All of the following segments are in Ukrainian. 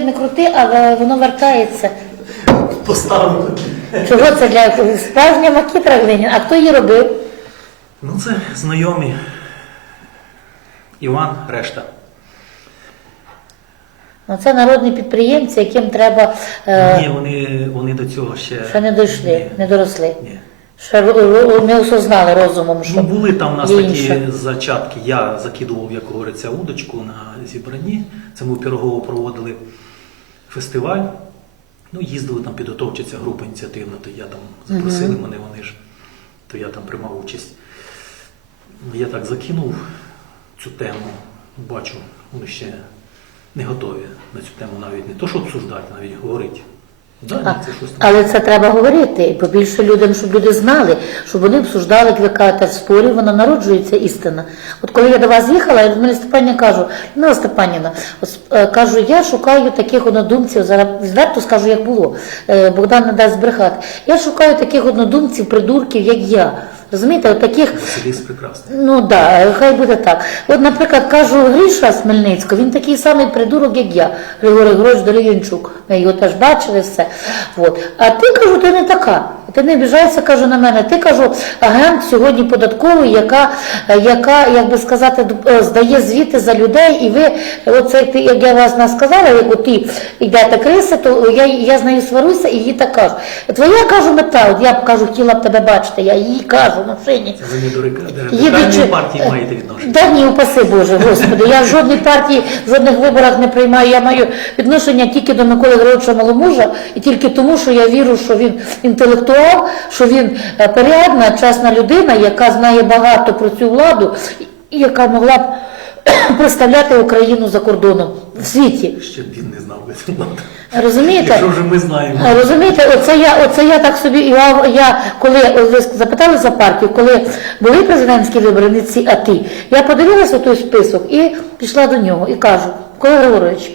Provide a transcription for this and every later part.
Не крути, але воно вертається. Поставив. Чого це для справжня макітра глиняна? А хто її робив? Ну, це знайомі. Іван, решта. Ну, це народні підприємці, яким треба е, Ні, вони, вони до цього ще. ще не дійшли, Ні. не доросли. Ні. Ще не осознали розумом, що Ну, були там у нас є такі інше. зачатки. Я закидував, як говориться, удочку на зібранні. Це ми Пірогово проводили фестиваль. Ну, їздили там підготовча ця група ініціативна, то я там запросили мене, вони ж, то я там приймав участь. Я так закинув цю тему, бачу, вони ще не готові на цю тему навіть не то, що обсуждати, навіть говорити. Да, це щось. Але це треба говорити і побільше людям, щоб люди знали, щоб вони обсуждали, як ви кажете, в спорі, вона народжується істина. От коли я до вас їхала, я до мене Степані кажу, ну Степанівна, е, кажу, я шукаю таких однодумців, зараз відверто скажу, як було. Е, Богдан не дасть збрехати. Я шукаю таких однодумців, придурків, як я. Розумієте, от таких Василіс прекрасний. Ну так, да, хай буде так. От, наприклад, кажу Гріша Смельницького, він такий самий придурок, як я, Григорій Грош Дерев'янчук. Ми його теж бачили все. От. А ти кажу, ти не така. Ти не обіжайся, кажу на мене. Ти кажу, агент сьогодні податковий, яка, яка як би сказати, е, здає звіти за людей, і ви, оце ти, як я вас не сказала, як от ти йдете криси, то я, я з нею сваруся і їй так кажу. Твоя кажу мета, от я б кажу, хотіла б тебе бачити, я їй кажу машині. Це ви не до до партії маєте відношення. Да ні, упаси Боже, Господи. Я в жодній партії, в жодних виборах не приймаю. Я маю відношення тільки до Миколи Григоровича Маломужа і тільки тому, що я вірю, що він інтелектуал, що він е, порядна, чесна людина, яка знає багато про цю владу і яка могла б представляти Україну за кордоном в світі. Ще б він не знав би цю владу. Розумієте? Якщо вже ми знаємо. Розумієте, оце я, оце я так собі, я, я коли ви запитали за партію, коли були президентські вибори, не ці, а ті, я подивилася той список і пішла до нього і кажу, Микола Григорович,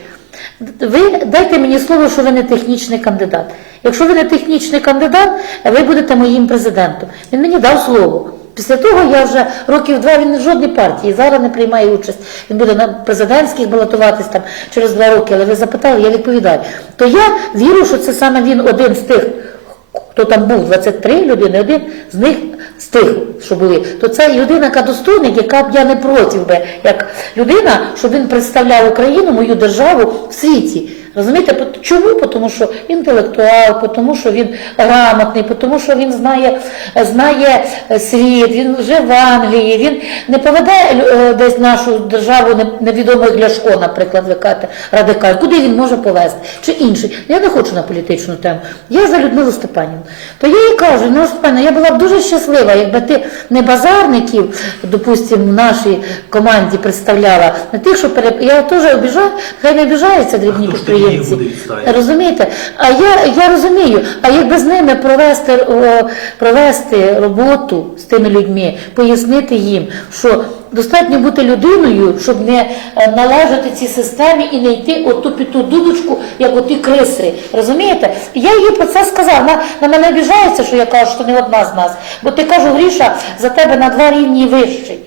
ви дайте мені слово, що ви не технічний кандидат. Якщо ви не технічний кандидат, ви будете моїм президентом. Він мені дав слово. Після того я вже років два він в жодній партії зараз не приймає участь. Він буде на президентських балотуватись там через два роки, але ви запитали, я відповідаю. То я вірю, що це саме він один з тих, хто там був, 23 людини, один з них з тих, що були, то це людина, яка достойник, яка б я не проти би, як людина, щоб він представляв Україну, мою державу в світі. Розумієте, чому? Тому що інтелектуал, тому що він грамотний, тому що він знає, знає світ, він жив в Англії, він не поведе е, десь нашу державу не- невідомий Ляшко, наприклад, ви кажете, радикаль. Куди він може повезти? Чи інший? Я не хочу на політичну тему. Я за Людмилу Степанівну. То я їй кажу, Людмила Степанівна, я була б дуже щаслива, якби ти не базарників, допустимо, в нашій команді представляла, не тих, що переп... Я теж обіжаю, хай не обіжаються дрібні підприємці. Відстоювати? Розумієте? А я, я розумію, а якби з ними провести, о, провести роботу з тими людьми, пояснити їм, що достатньо бути людиною, щоб не е, належати цій системі і не йти оту під ту дудочку, як оті крисри. Розумієте? Я їй про це сказав. На, на мене обіжається, що я кажу, що не одна з нас. Бо ти кажу, Гріша, за тебе на два рівні вищий.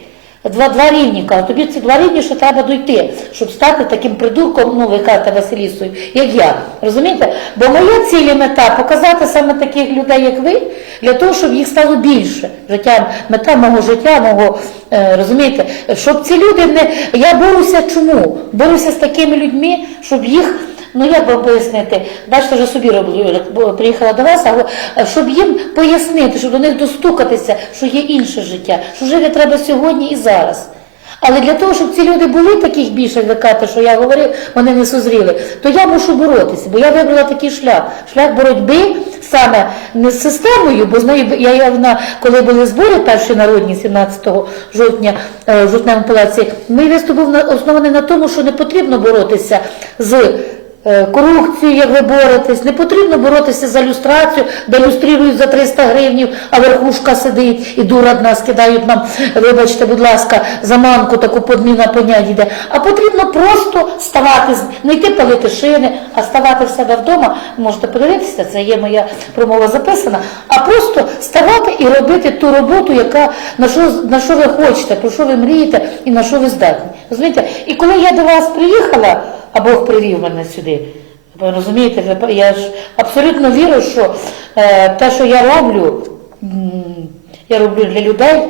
Два, рівні, кажу, тобі ці два рівні ще треба дойти, щоб стати таким придурком, ну ви кажете Василісою, як я. Розумієте? Бо моя ціль і мета показати саме таких людей, як ви, для того, щоб їх стало більше. Життя, мета мого життя, мого, е, розумієте, щоб ці люди не. Я борюся чому? Борюся з такими людьми, щоб їх. Ну як вам пояснити? Бачите, вже собі роблю, приїхала до вас, а щоб їм пояснити, щоб до них достукатися, що є інше життя, що жити треба сьогодні і зараз. Але для того, щоб ці люди були таких більше, як ви кажете, що я говорив, вони не созріли, то я мушу боротися, бо я вибрала такий шлях. Шлях боротьби саме не з системою, бо з нею я, я вона, коли були збори перші народні 17 жовтня е, в жовтневому палаці, мій виступ був оснований на тому, що не потрібно боротися з е, корупцією, як ви боретесь, не потрібно боротися за люстрацію, де люструють за 300 гривнів, а верхушка сидить і дура нас кидають нам, вибачте, будь ласка, заманку таку подміна понять йде. А потрібно просто ставати, не йти палити шини, а ставати в себе вдома, можете подивитися, це є моя промова записана, а просто ставати і робити ту роботу, яка на що, на що ви хочете, про що ви мрієте і на що ви здатні. Розумієте? І коли я до вас приїхала, а Бог привів мене сюди, ви розумієте, я ж абсолютно вірю, що е, те, що я роблю, я роблю для людей.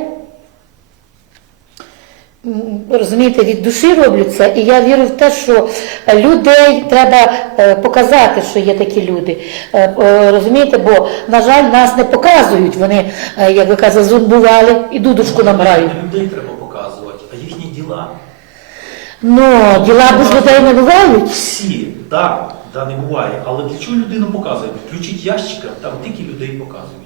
Розумієте, від душі роблю це, і я вірю в те, що людей треба е, показати, що є такі люди. Е, Розумієте, бо, на жаль, нас не показують. Вони, як ви кажете, зумбували і дудочку нам. Людей треба показувати, а їхні діла. Ну, діла без людей не бувають. Всі, так, да, не буває. Але для чого людину показують? Включить ящика, там тільки людей показують.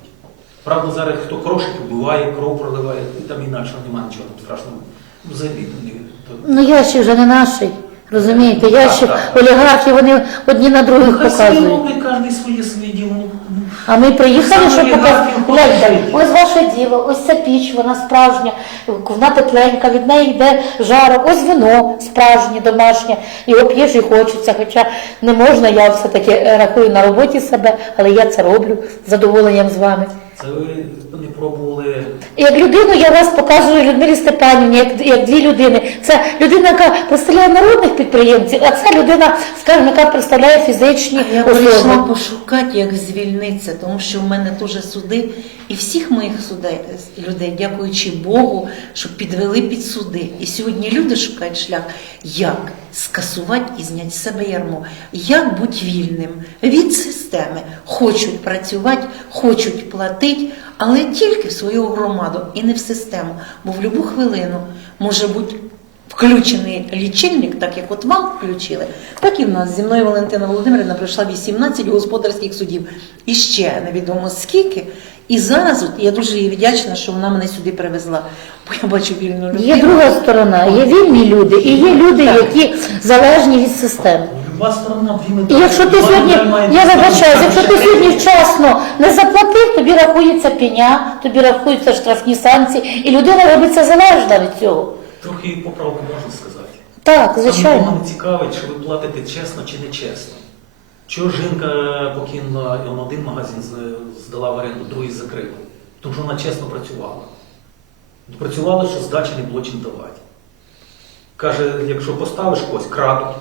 Правда, зараз хто крошик вбиває, кров проливає, там інакше немає нічого там страшного. Ну, взагалі, то не- то- Ну я ще вже не наший. Розумієте, я Так, олігархи, вони одні на других Хай собі показують. роблять кожен своє своє діло. А ми приїхали, щоб показати. ось ваше діло, ось ця піч, вона справжня, вона тепленька, від неї йде жар, ось вино справжнє, домашнє, його п'єш і хочеться, хоча не можна, я все-таки рахую на роботі себе, але я це роблю з задоволенням з вами. Це ви не пробували. Як людину я вас показую Людмилі Степанівні, як, як дві людини. Це людина, яка представляє народних підприємців, а це людина, скажімо, яка представляє фізичні Я прийшла особи. пошукати, як звільнитися, тому що в мене теж суди, і всіх моїх судей, людей, дякуючи Богу, що підвели під суди. І сьогодні люди шукають шлях, як скасувати і зняти з себе ярмо, як бути вільним від системи. Хочуть працювати, хочуть платити, але тільки в свою громаду і не в систему. Бо в будь-яку хвилину може бути включений лічильник, так як от вам включили, так і в нас зі мною Валентина Володимирівна пройшла 18 господарських судів. І ще невідомо скільки. І зараз от я дуже їй вдячна, що вона мене сюди привезла. Бо я бачу вільну людину. Є друга сторона, є вільні люди, і є люди, які залежні від системи. Люба сторона дві І якщо ти сьогодні, я дві вибачаюсь, якщо ти сьогодні вчасно не заплатив, тобі рахується пеня, тобі рахуються штрафні санкції, і людина робиться залежна від цього. Трохи поправку можна сказати. Так, Там звичайно. нікого не цікавить, чи ви платите чесно чи не чесно. Чого жінка покинула і он один магазин з- здала в оренду, другий закрила? Тому що вона чесно працювала. Працювала, що здачі не було чим давати. Каже, якщо поставиш когось, крадуть,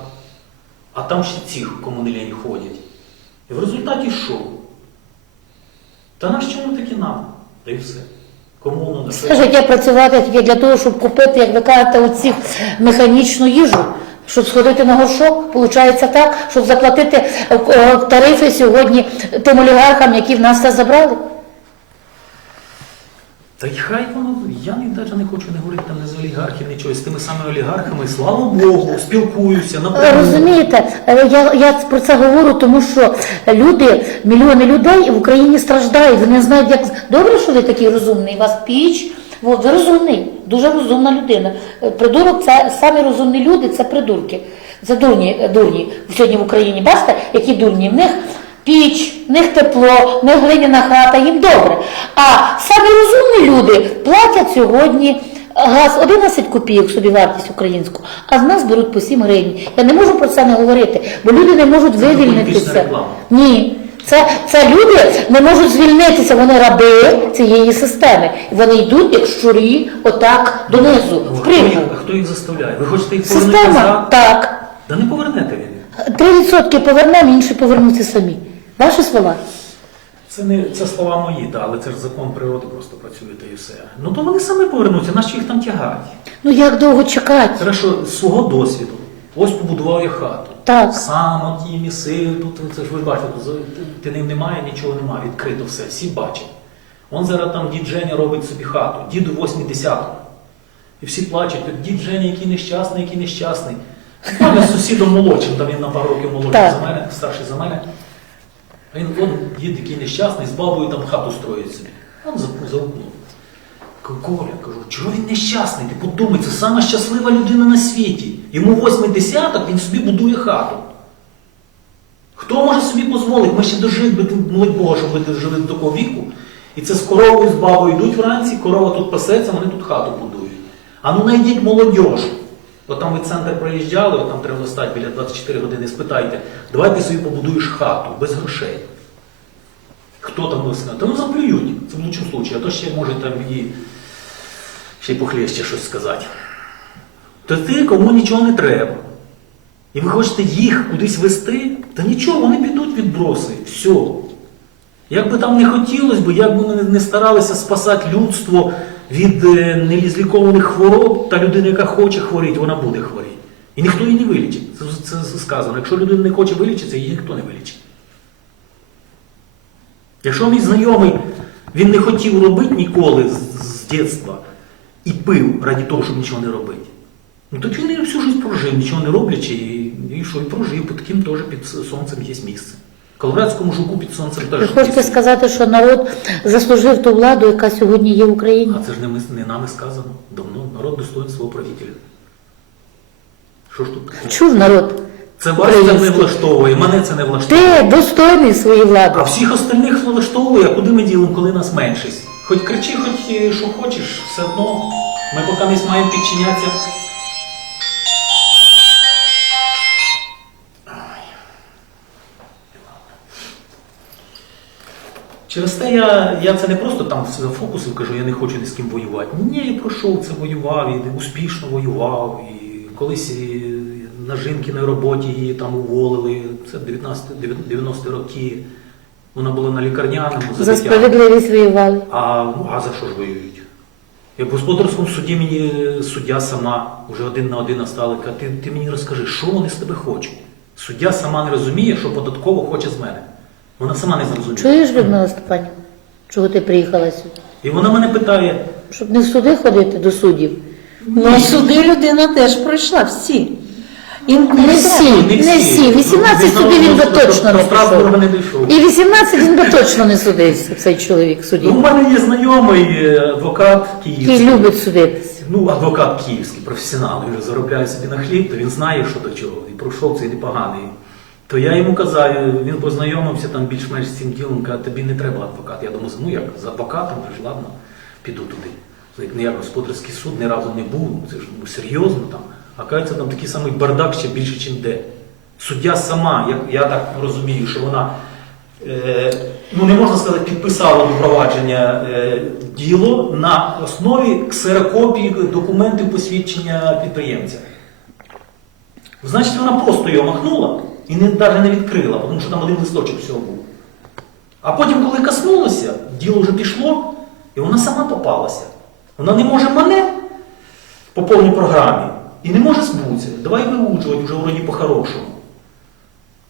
а там ще ці, кому не лінь ходять. І в результаті що? Та на що воно таки нам? Та й все. Кому воно що? Скажіть, працювати тільки для того, щоб купити, як ви кажете, оці механічну їжу. Щоб сходити на горшок, виходить так, щоб заплатити е, тарифи сьогодні тим олігархам, які в нас це забрали. Та й хай воно, я навіть не хочу не говорити там не з олігархів, нічого, з тими самими олігархами, слава Богу, спілкуюся, напряму. Розумієте, я, я про це говорю, тому що люди, мільйони людей в Україні страждають. Вони не знають, як добре, що ви такий розумний. У вас піч. От, ви розумний, дуже розумна людина. Е, Придурок це самі розумні люди, це придурки. Це дурні, е, дурні сьогодні в Україні. Бачите, які дурні? В них піч, в них тепло, в них глиняна хата, їм добре. А самі розумні люди платять сьогодні. Газ 11 копійок собі вартість українську, а з нас беруть по 7 гривень. Я не можу про це не говорити, бо люди не можуть вивільнитися. Ні. Це, це люди не можуть звільнитися, вони раби цієї системи. Вони йдуть як щурі, отак донизу, в прірву. хто їх заставляє? Ви хочете їх повернути Система назад? так. Да не повернете ви. 3% повернемо, інші повернуться самі. Ваші слова. Це не це слова мої, да, але це ж закон природи просто працює та і все. Ну то вони самі повернуться, нащо їх там тягати? Ну як довго чекати? Хорошо, з свого досвіду. Ось побудував я хату. Так. Сам от їм тут це ж ви бачите, за- тіней немає, нічого немає, відкрито все, всі бачать. Он зараз там дід Женя робить собі хату, діду 80 І всі плачуть, от дід Женя, який нещасний, який нещасний. У мене з сусідом молодшим, там він на пару років молодший за мене, старший за мене. А він он, дід, який нещасний, з бабою там хату строїть собі. Он за, за углом. Коля, кажу, чого він нещасний? Ти подумай, це сама щаслива людина на світі. Йому восьмий десяток, він собі будує хату. Хто може собі дозволити? Ми ще дожили, би, молить Бога, щоб ви дожили до такого віку. І це з коровою, з бабою йдуть вранці, корова тут пасеться, вони тут хату будують. А ну знайдіть молодь. От там ви центр проїжджали, от там треба достати біля 24 години, спитайте, давай ти собі побудуєш хату без грошей. Хто там буде сказати? Та ну заплюють, це в лучшому случаю, а то ще може там і ще й похлеще щось сказати. то ти кому нічого не треба. І ви хочете їх кудись вести, та нічого, вони підуть відброси. Все. Як би там не хотілося як би ми не старалися спасати людство від е, нелізлікованих хвороб, та людина, яка хоче хворіти, вона буде хворіти. І ніхто її не вилічить. Це, це сказано. Якщо людина не хоче вилічитися, її ніхто не вилічить. Якщо мій знайомий, він не хотів робити ніколи з, з дитинства і пив раді того, щоб нічого не робити. Ну так він всю життя прожив, нічого не роблячи, і, і що, і прожив, під таким теж під сонцем є місце. Колорадському жуку під сонцем теж Ви хочете місце. сказати, що народ заслужив ту владу, яка сьогодні є в Україні? А це ж не, ми, не нами сказано. Давно народ достоин свого правителя. Що ж тут? Чув народ. Це вас це не влаштовує, мене це не влаштовує. Ти достойний своєї А всіх остальних влаштовує, а куди ми ділимо, коли нас меншість? Хоч кричи, хоч е, що хочеш, все одно ми поки не маємо підчинятися. Через те я, я це не просто там за фокусів кажу, я не хочу ні з ким воювати. Ні, я пройшов це, воював, і успішно воював. І колись і на жінки на роботі її там уволили. Це 19, 90 роки. Вона була на лікарняному За дитя. справедливість воювали. А, ну, а за що ж воюють? Як в господарському суді мені суддя сама вже один на один остали, каже, ти, ти мені розкажи, що вони з тебе хочуть? Суддя сама не розуміє, що податково хоче з мене. Вона сама не зрозуміє. Чуєш, Людмила Степанівна? Чого ти приїхала сюди? І вона мене питає, Щоб не в суди ходити до суддів. Ну, суди людина теж пройшла всі. Не всі, не всі. всі. 18 Він судів він би точно не пішов. І 18 він би точно не судився, цей чоловік в суді. Ну, у мене є знайомий е, адвокат Який київський. любить судитися. Ну, адвокат київський, професіонал, він заробляє собі на хліб, то він знає, що до чого, і пройшов цей непоганий. То я йому казав, він познайомився там більш-менш з цим ділом, каже, тобі не треба адвокат. Я думаю, ну як, з адвокатом, то ж ладно, піду туди. Як не як господарський суд ні разу не був, це ж ну, серйозно там. А кажеться, там такий самий бардак ще більше, ніж де. Суддя сама, як я так розумію, що вона е, ну не можна сказати, підписала до провадження е, діло на основі ксерокопії документів посвідчення підприємця. Значить, вона просто його махнула і не, навіть не відкрила, тому що там один листочок всього був. А потім, коли коснулося, діло вже пішло, і вона сама попалася. Вона не може мене по повній програмі і не може збутися. Давай виучувати вже вроді по-хорошому.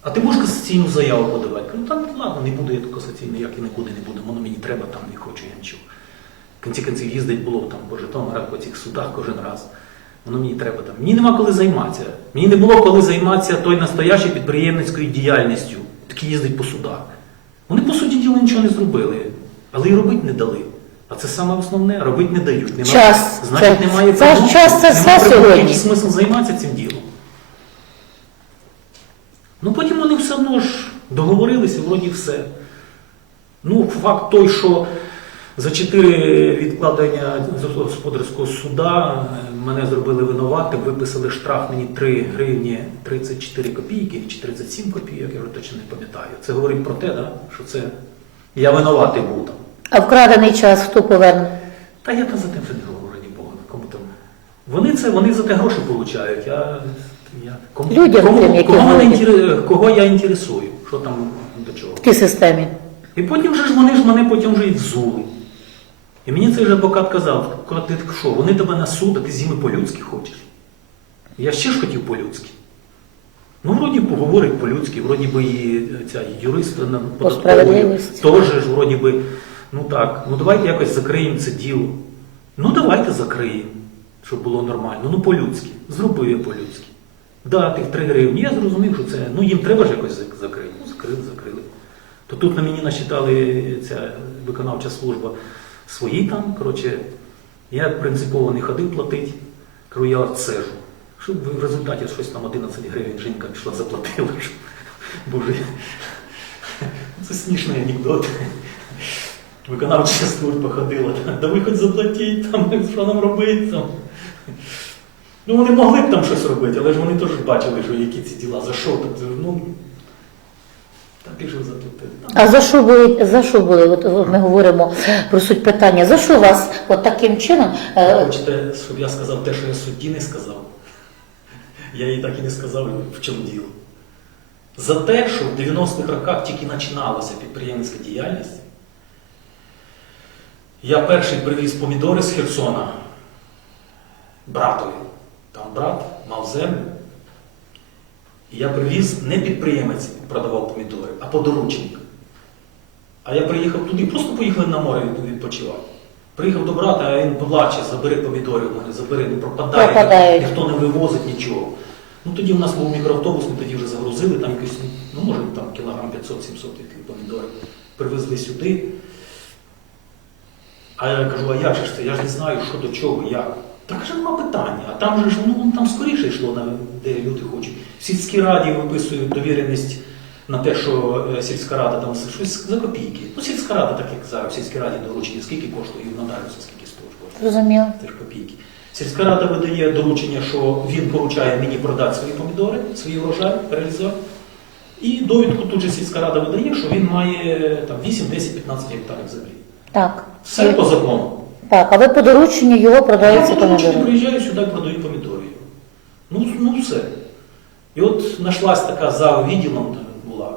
А ти можеш касаційну заяву подавати? Ну там ладно, не буду я касаційний, як і нікуди не буду, воно мені треба, там не хочу я нічого. В кінці кінців їздить було там по Житомирах, по цих судах кожен раз. Воно мені треба там. Мені нема коли займатися. Мені не було коли займатися той настоящою підприємницькою діяльністю, такий їздить по судах. Вони, по суті діла, нічого не зробили, але й робити не дали. А це саме основне, робити не дають. Нема, Час. Значить, Це- немає це прибутку, час, це нема все прибутку, сьогодні. який смисл займатися цим ділом. Ну потім вони все одно ж договорилися, вроді все. Ну, факт той, що за чотири відкладення з господарського суда е, мене зробили винуватим, виписали штраф мені 3 гривні 34 копійки чи 37 копійок, я вже точно не пам'ятаю. Це говорить про те, да, що це я винуватий був там. А вкрадений час хто поверне? Та я там за тим вже не говорю, раді Бога. Кому там. Вони це, вони за те гроші получають. Я, я, кому, Людям кому, тим, які кого, інтере- кого я інтересую, що там до чого. В тій системі. І потім же ж вони ж мене потім вже і взули. І мені цей же адвокат казав, коли ти що, вони тебе на суд, а ти з ними по-людськи хочеш. Я ще ж хотів по-людськи. Ну, вроді поговорить по-людськи, вроді би і ця і юрист на податкової теж ж вроді би, ну так, ну давайте якось закриємо це діло. Ну давайте закриємо, щоб було нормально. Ну по-людськи. Зроби я по-людськи. Да, тих 3 гривні. Я зрозумів, що це. Ну їм треба ж якось закрити. Ну, закрили, закрили. То тут на мені насчитали ця виконавча служба свої там. Коротше, я принципово не ходив платити, кажу, я отсежу. Щоб в результаті щось там 11 гривень жінка пішла заплатила. Боже, це смішний анекдот. Виконавча служба ходила, да ви хоч заплатіть, там, що нам робити там. Ну, вони могли б там щось робити, але ж вони теж бачили, що які ці діла, за що. Тобто, ну, заплатити. Там А за що були, за що були? От от ми говоримо про суть питання. За що вас от таким чином? е, Хочете, щоб я сказав те, що я судді не сказав? Я їй так і не сказав, в чому діло. За те, що в 90-х роках тільки починалася підприємницька діяльність, я перший привіз помідори з Херсона братові. Там брат мав землю. І я привіз не підприємець продавав помідори, а подоручник. А я приїхав туди, просто поїхали на море від- відпочивати. Приїхав до брата, а він плаче, забери помідори в мене, забери, не пропадає, Пропадають. ніхто не вивозить нічого. Ну тоді у нас був мікроавтобус, ми тоді вже загрузили, там якось, ну може там кілограм 500-700 таких помідорів. Привезли сюди. А я кажу, а як же ж це? Я ж не знаю, що до чого, як. Та каже, нема питання. А там же ж ну, там скоріше йшло, де люди хочуть. В сільській раді виписують довіреність на те, що е, сільська рада там щось за копійки. Ну, сільська рада, так як зараз, в сільській раді доручення, скільки коштує і в нотаріуса, скільки стоїть. Зрозуміло. Це ж копійки. Сільська рада видає доручення, що він поручає мені продати свої помідори, свій урожай, реалізувати. І довідку тут же сільська рада видає, що він має там 8, 10, 15 гектарів землі. Так. Все по закону. Так, а ви по дорученню його продаються Я по дорученню приїжджаю сюди і продаю помідори. Ну, ну все. І от знайшлась така за відділом була.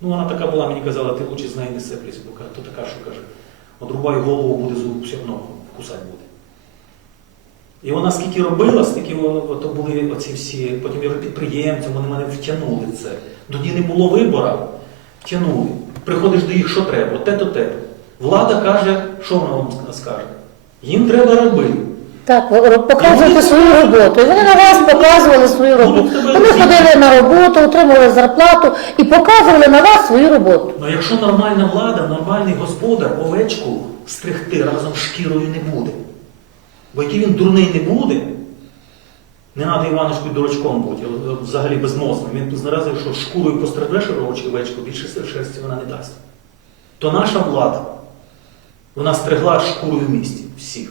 Ну, вона така була, мені казала, ти лучше з нею не сеплись, бо каже, то така, що каже, одрубай голову, буде зуб все одно кусати буде. І вона скільки робила, стільки воно- то були оці всі, потім я вже підприємцям, вони мене втягнули це. Тоді не було вибору, втягнули. Приходиш до їх, що треба, те то те. Влада каже, що вона вам скаже? Їм треба робити. Так, показуєте свою роботу. І вони на вас показували свою роботу. Будуть Вони ходили на роботу, отримували зарплату і показували на вас свою роботу. Ну якщо нормальна влада, нормальний господар овечку стригти разом з шкірою не буде. Бо який він дурний не буде, не треба Іванушку дурачком бути, от- от взагалі безмозним. Він знаразив, що шкурою постригнеш овечку, більше шерсті вона не дасть. То наша влада, вона стригла шкурою в місті всіх.